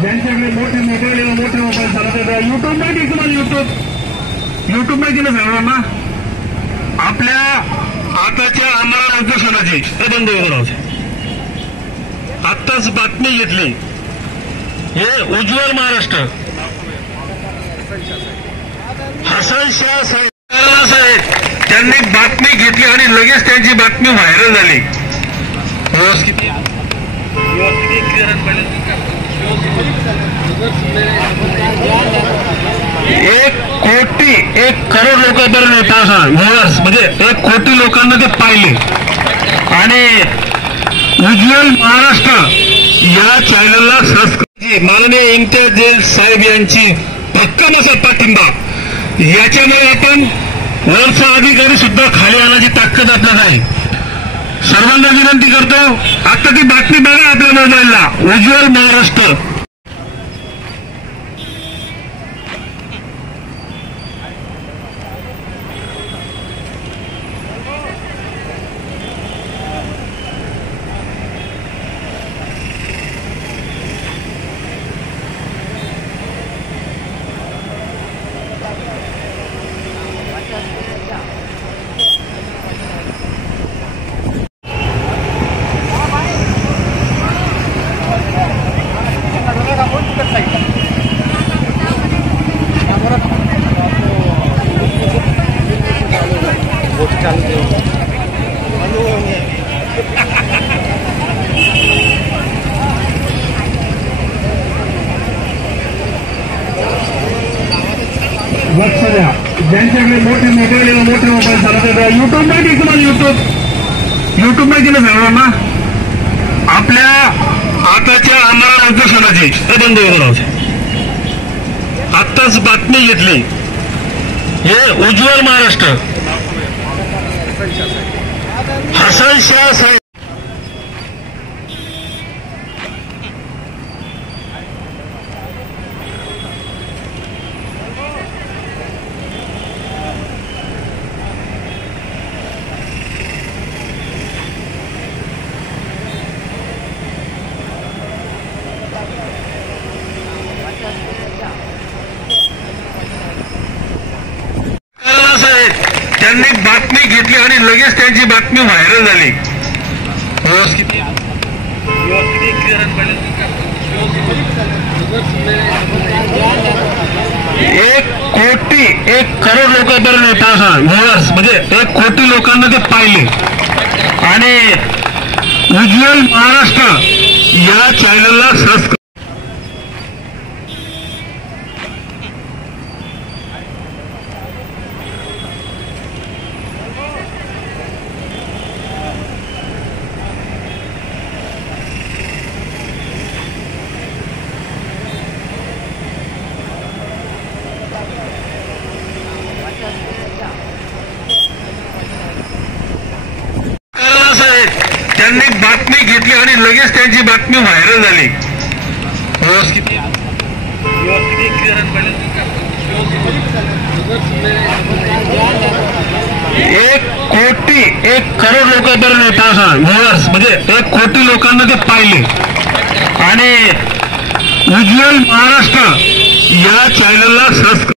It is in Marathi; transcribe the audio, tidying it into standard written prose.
ज्यांच्याकडे मोठे मोबाईल चालवतात युट्यूब माहिती तुम्हाला युट्यूब माहिती ना सर्वांना आपल्या आताच्या आम्हाला उपोषणाची हे बंद होणार आत्ताच बातमी घेतली हे उज्ज्वल महाराष्ट्र हसन शाह साहेब त्यांनी बातमी घेतली आणि लगेच त्यांची बातमी व्हायरल झाली. एक करोड लोकांपर्यंत व्ह्यूअर्स म्हणजे 1 कोटी लोकांना ते पाहिले आणि उज्ज्वल महाराष्ट्र या चॅनलला सबस्क्राईब माननीय इम्तियाज जलील साहेब यांची भक्कम असा पाठिंबा याच्यामुळे आपण वरचा अधिकारी सुद्धा खाली आणण्याची ताकद आपल्याला आहे. सर्वांना विनंती करतो आता ती बातमी बघा आपल्या मोबाईलला उज्ज्वल महाराष्ट्र. लक्ष द्या ज्यांच्याकडे मोठे मोबाईल चालवतात युट्यूब माहिती तुम्हाला युट्यूब माहिती ना सर्वांना आपल्या आताच्या आम्हाला उपोषणाची हे बंद होणार आत्ताच बातमी घेतली हे उज्ज्वल महाराष्ट्र हसन शाह साहेब त्यांनी बातमी घेतली आणि लगेच त्यांची बातमी व्हायरल झाली. 1 करोड लोकांपर्यंत व्ह्यूअर्स म्हणजे 1 कोटी लोकांना ते पाहिले आणि उज्ज्वल महाराष्ट्र या चॅनलला सबस्क्राईब त्यांनी बातमी घेतली आणि लगेच त्यांची बातमी व्हायरल झाली. 1 करोड लोकांपर्यंत व्ह्यूअर्स म्हणजे 1 कोटी लोकांना ते पाहिले आणि उज्ज्वल महाराष्ट्र या चॅनलला सबस्क्राईब